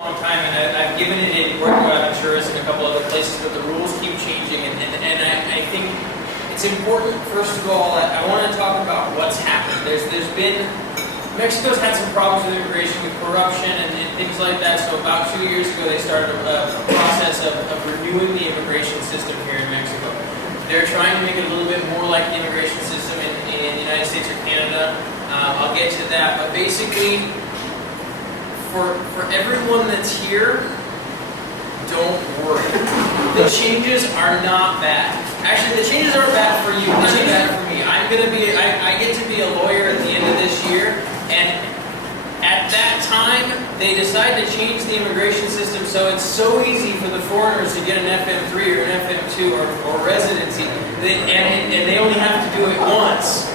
long time, and I've given it in working on insurance in a couple other places, but the rules keep changing, and I think it's important. First of all, I want to talk about what's happened. There's been Mexico's had some problems with immigration, with corruption, and things like that. So about 2 years ago, they started a process of renewing the immigration system here in Mexico. They're trying to make it a little bit more like the immigration system in the United States or Canada. I'll get to that, but basically, for everyone that's here, don't worry. The changes are not bad. Actually, the changes aren't bad for you. They're bad for me. I get to be a lawyer at the end of this year, and at that time, they decided to change the immigration system so it's so easy for the foreigners to get an FM3 or an FM2 or residency, and they only have to do it once.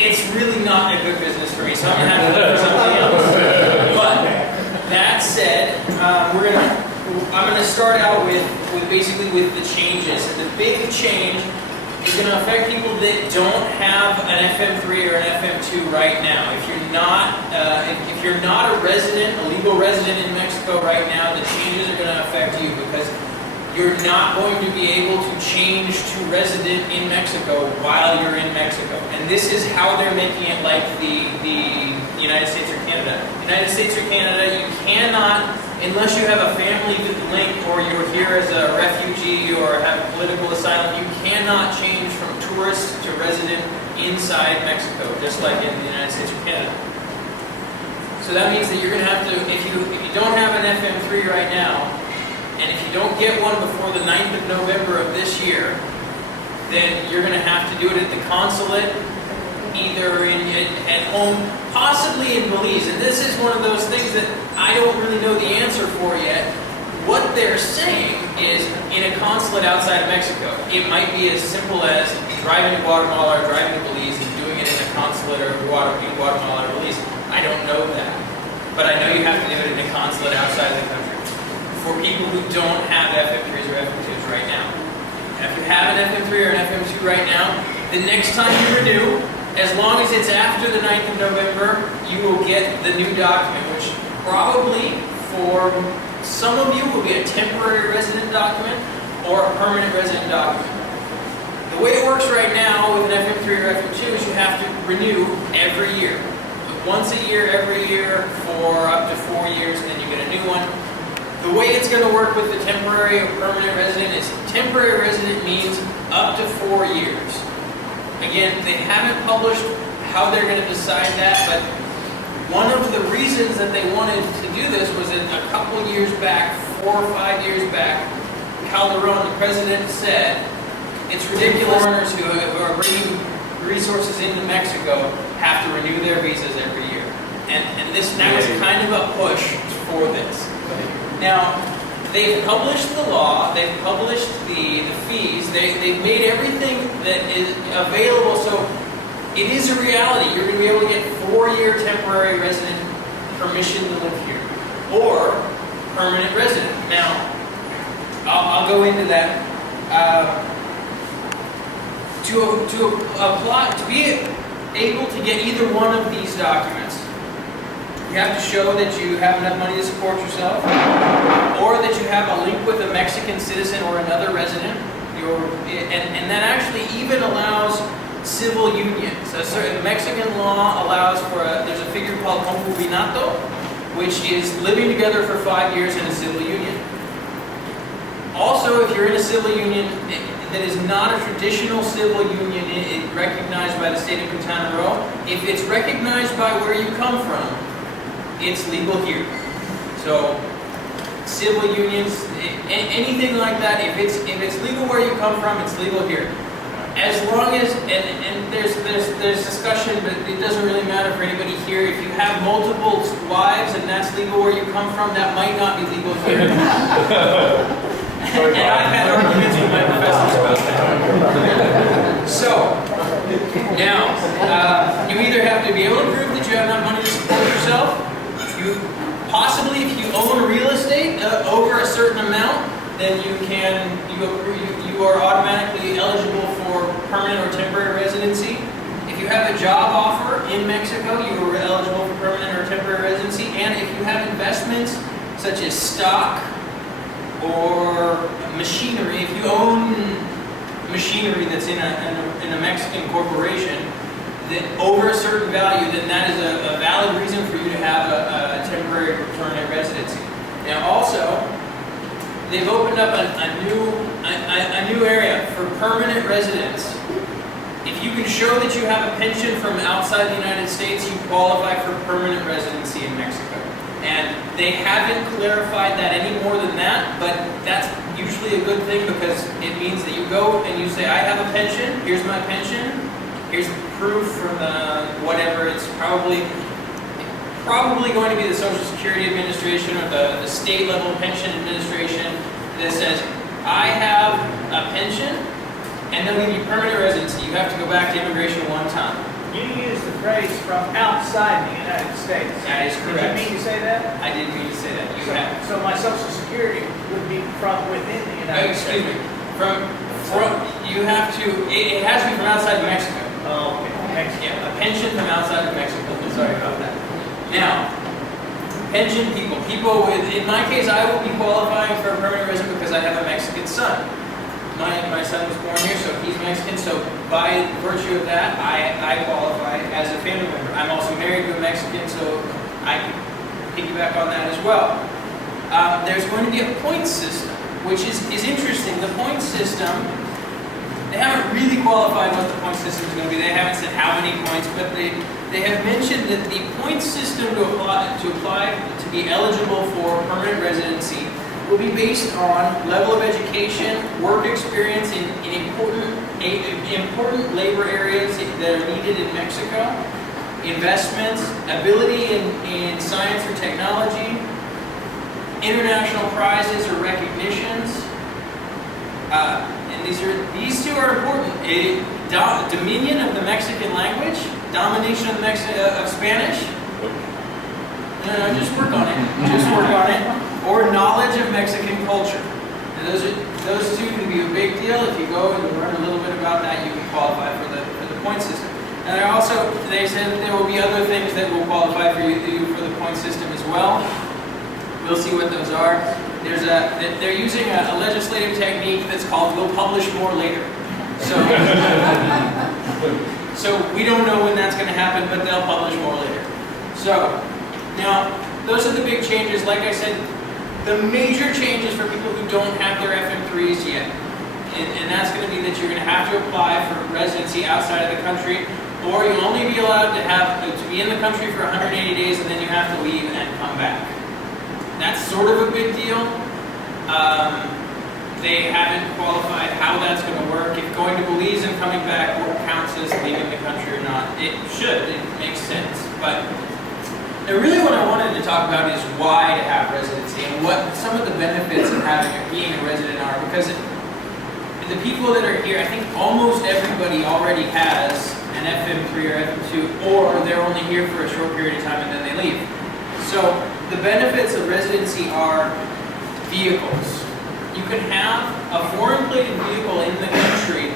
It's really not a good business for me, so I'm going to have to look for something else. But that said, I'm going to start out with basically with the changes. And the big change is going to affect people that don't have an FM3 or an FM2 right now. If you're not a resident, a legal resident in Mexico right now, the changes are going to affect you because you're not going to be able to change to resident in Mexico while you're in Mexico. And this is how they're making it like the United States or Canada. United States or Canada, you cannot, unless you have a family link or you're here as a refugee or have political asylum, you cannot change from tourist to resident inside Mexico, just like in the United States or Canada. So that means that you're going to have to, if you don't have an FM3 right now, and if you don't get one before the 9th of November of this year, then you're going to have to do it at the consulate, either at home, possibly in Belize. And this is one of those things that I don't really know the answer for yet. What they're saying is in a consulate outside of Mexico. It might be as simple as driving to Guatemala or driving to Belize and doing it in a consulate or in Guatemala or Belize. I don't know that. But I know you have to do it in a consulate outside of the country. For people who don't have FM3s or FM2s right now. If you have an FM3 or an FM2 right now, the next time you renew, as long as it's after the 9th of November, you will get the new document, which probably for some of you will be a temporary resident document or a permanent resident document. The way it works right now with an FM3 or FM2 is you have to renew every year. Once a year, every year, for up to 4 years, and then you get a new one. The way it's going to work with the temporary or permanent resident is temporary resident means up to 4 years. Again, they haven't published how they're going to decide that, but one of the reasons that they wanted to do this was that a couple years back, 4 or 5 years back, Calderon, the president, said, it's ridiculous foreigners who are bringing resources into Mexico have to renew their visas every year. And this now is kind of a push for this. Now, they've published the law, they've published the fees, they've made everything that is available, so it is a reality. You're going to be able to get 4-year temporary resident permission to live here, or permanent resident. Now, I'll go into that. To apply, to be able to get either one of these documents, you have to show that you have enough money to support yourself, or that you have a link with a Mexican citizen or another resident, and that actually even allows civil unions. So Mexican law allows for there's a figure called concubinato, which is living together for 5 years in a civil union. Also, if you're in a civil union that is not a traditional civil union recognized by the state of Quintana Roo, if it's recognized by where you come from, it's legal here. So civil unions, anything like that, if it's legal where you come from, it's legal here. As long as, and there's discussion, but it doesn't really matter for anybody here. If you have multiple wives and that's legal where you come from, that might not be legal here. And I've had arguments with my professors about that. So, now, you either have to be able to prove that you have enough money to support yourself. Possibly, if you own real estate over a certain amount, then you are automatically eligible for permanent or temporary residency. If you have a job offer in Mexico, you are eligible for permanent or temporary residency. And if you have investments such as stock or machinery. If you own machinery that's in a Mexican corporation that over a certain value, then that is a valid reason for you to have a temporary permanent residency. Now also, they've opened up a new area for permanent residents. If you can show that you have a pension from outside the United States, you qualify for permanent residency in Mexico. And they haven't clarified that any more than that, but that's usually a good thing because it means that you go and you say, I have a pension, here's my pension, here's proof from the whatever, it's probably going to be the Social Security Administration or the state level pension administration that says, I have a pension, and they'll give you permanent residency. You have to go back to immigration one time. You use the phrase from outside the United States. That is correct. Did you mean to say that? I didn't mean to say that. You have. So my Social Security would be from within the United States. Excuse me. You have to. It has to be from outside of Mexico. Oh, okay. Mexico. Yeah, a pension from outside of Mexico. Sorry about that. Now, pension people. In my case, I will be qualifying for a permanent resident because I have a Mexican son. My son was born here, so he's Mexican. So by virtue of that, I qualify as a family member. I'm also married to a Mexican, so I can piggyback on that as well. There's going to be a point system, which is interesting. The point system, they haven't really qualified what the point system is going to be. They haven't said how many points, but they have mentioned that the point system to be eligible for permanent residency will be based on level of education, work experience in important labor areas that are needed in Mexico, investments, ability in science or technology, international prizes or recognitions, and these two are important. Dominion of the Mexican language, domination of Spanish. No, just work on it. Just work on it. Or knowledge of Mexican culture. And those two can be a big deal. If you go and learn a little bit about that, you can qualify for the point system. And they said that there will be other things that will qualify for you for the point system as well. We'll see what those are. They're using a legislative technique that's called "we'll publish more later." So we don't know when that's going to happen, but they'll publish more later. So now those are the big changes. Like I said, the major changes for people who don't have their FM3s yet, and that's going to be that you're going to have to apply for residency outside of the country, or you'll only be allowed to be in the country for 180 days, and then you have to leave and come back. That's sort of a big deal. They haven't qualified how that's going to work. If going to Belize and coming back counts as leaving the country or not. It should. It makes sense. But really what I wanted to talk about is why to have residency and what some of the benefits of being a resident are. Because the people that are here, I think almost everybody already has an FM3 or FM2, or they're only here for a short period of time and then they leave. So the benefits of residency are vehicles. You can have a foreign plated vehicle in the country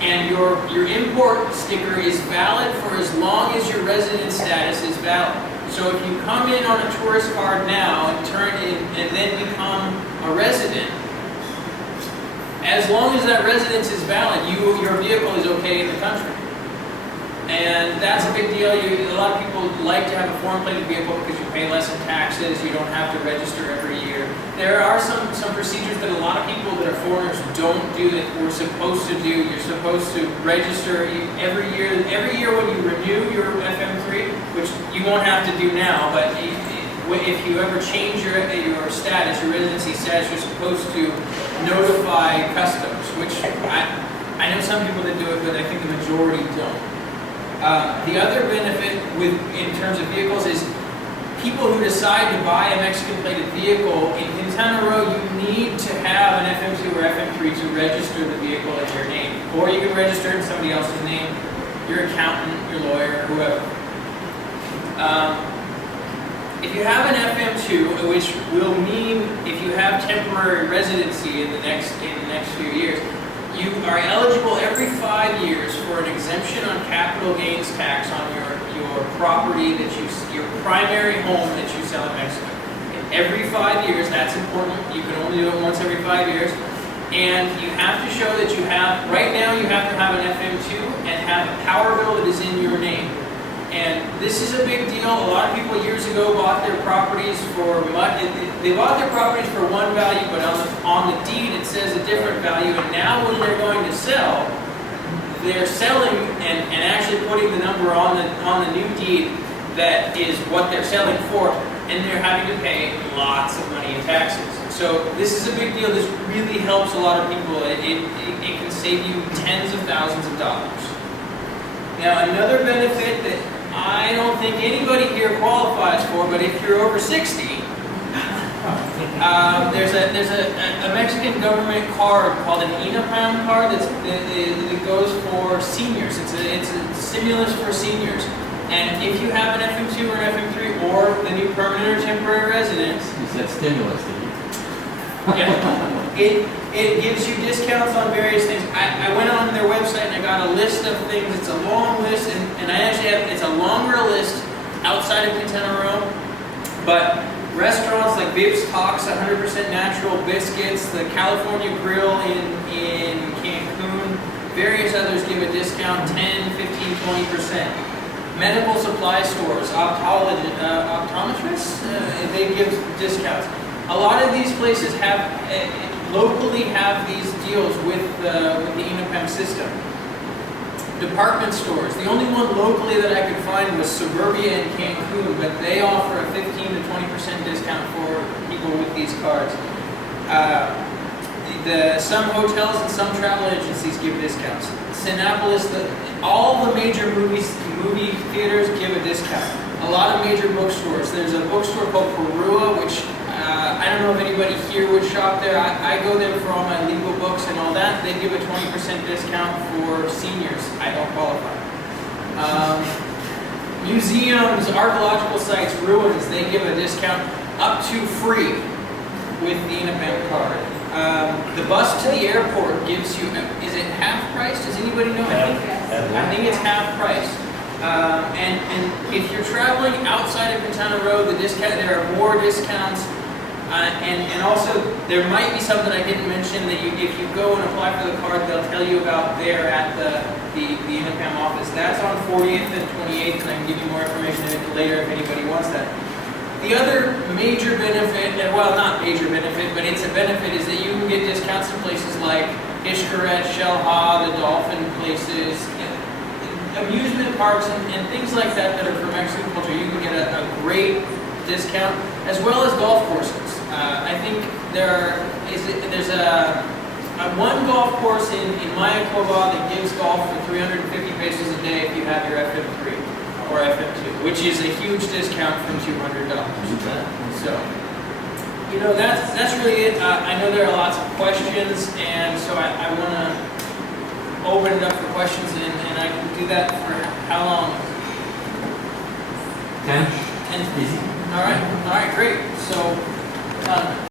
and your import sticker is valid for as long as your resident status is valid. So if you come in on a tourist card now and then become a resident, as long as that residence is valid, your vehicle is okay in the country. And that's a big deal. A lot of people like to have a foreign plated vehicle because you pay less in taxes, you don't have to register every year. There are some procedures that a lot of people that are foreigners don't do that we're supposed to do. You're supposed to register every year. Every year when you renew your FM3, which you won't have to do now, but if you ever change your status, your residency status, you're supposed to notify customs, which I know some people that do it, but I think the majority don't. The other benefit in terms of vehicles is people who decide to buy a Mexican plated vehicle, in Quintana Roo, you need to have an FM2 or FM3 to register the vehicle in your name. Or you can register it in somebody else's name, your accountant, your lawyer, whoever. If you have an FM2, which will mean if you have temporary residency in the next few years, you are eligible every 5 years for an exemption on capital gains tax on your property your primary home that you sell in Mexico. every 5 years. That's important. You can only do it once every 5 years. And you have to show that you have, right now you have to have an FM2 and have a power bill that is in your name. And this is a big deal. A lot of people years ago bought their properties for, they bought their properties for one value, but on the deed it says a different value. And now when they're going to sell, they're selling and actually putting the number on the new deed that is what they're selling for, and they're having to pay lots of money in taxes. So this is a big deal. This really helps a lot of people. It can save you tens of thousands of dollars. Now another benefit that I don't think anybody here qualifies for, but if you're over 60, there's a Mexican government card called an INAPAM card that goes for seniors. It's a stimulus for seniors. And if you have an FM2 or an FM3 or the new permanent or temporary residence, You said stimulus, did you? yeah, it gives you discounts on various things. I went on their website and I got a list of things. It's a long list, and I actually have, it's a longer list outside of Quintana Roo. But restaurants like Bib's Talks, 100% natural biscuits, the California Grill in Cancun, various others give a discount, 10, 15, 20%. Medical supply stores, optometrists, they give discounts. A lot of these places have locally have these deals with the INAPAM system. Department stores. The only one locally that I could find was Suburbia in Cancun, but they offer a 15 to 20% discount for people with these cards. Some hotels and some travel agencies give discounts. Cinepolis, all the major movie theaters give a discount. A lot of major bookstores. There's a bookstore called Perua, which I don't know if anybody here would shop there. I go there for all my legal books and all that. They give a 20% discount for seniors. I don't qualify. Museums, archaeological sites, ruins, they give a discount up to free with the INAPAM card. The bus to the airport gives you, is it half price? Does anybody know? I think it's half price. And if you're traveling outside of Quintana Roo, there are more discounts. And also, there might be something I didn't mention that if you go and apply for the card, they'll tell you about there at the INAPAM office. That's on 40th and 28th, and I can give you more information later if anybody wants that. The other major benefit, well, not major benefit, but it's a benefit, is that you can get discounts in places like Xcaret, Shellha, the dolphin places, amusement parks, and things like that that are for Mexican culture. You can get a great discount, as well as golf courses. I think there's a one golf course in Mayacoba that gives golf for 350 pesos a day if you have your FM3 or FM2, which is a huge discount from $200. So, you know, that's really it. I know there are lots of questions, and so I want to open it up for questions, and I can do that for how long? 10? 10. Easy. All right, great. So,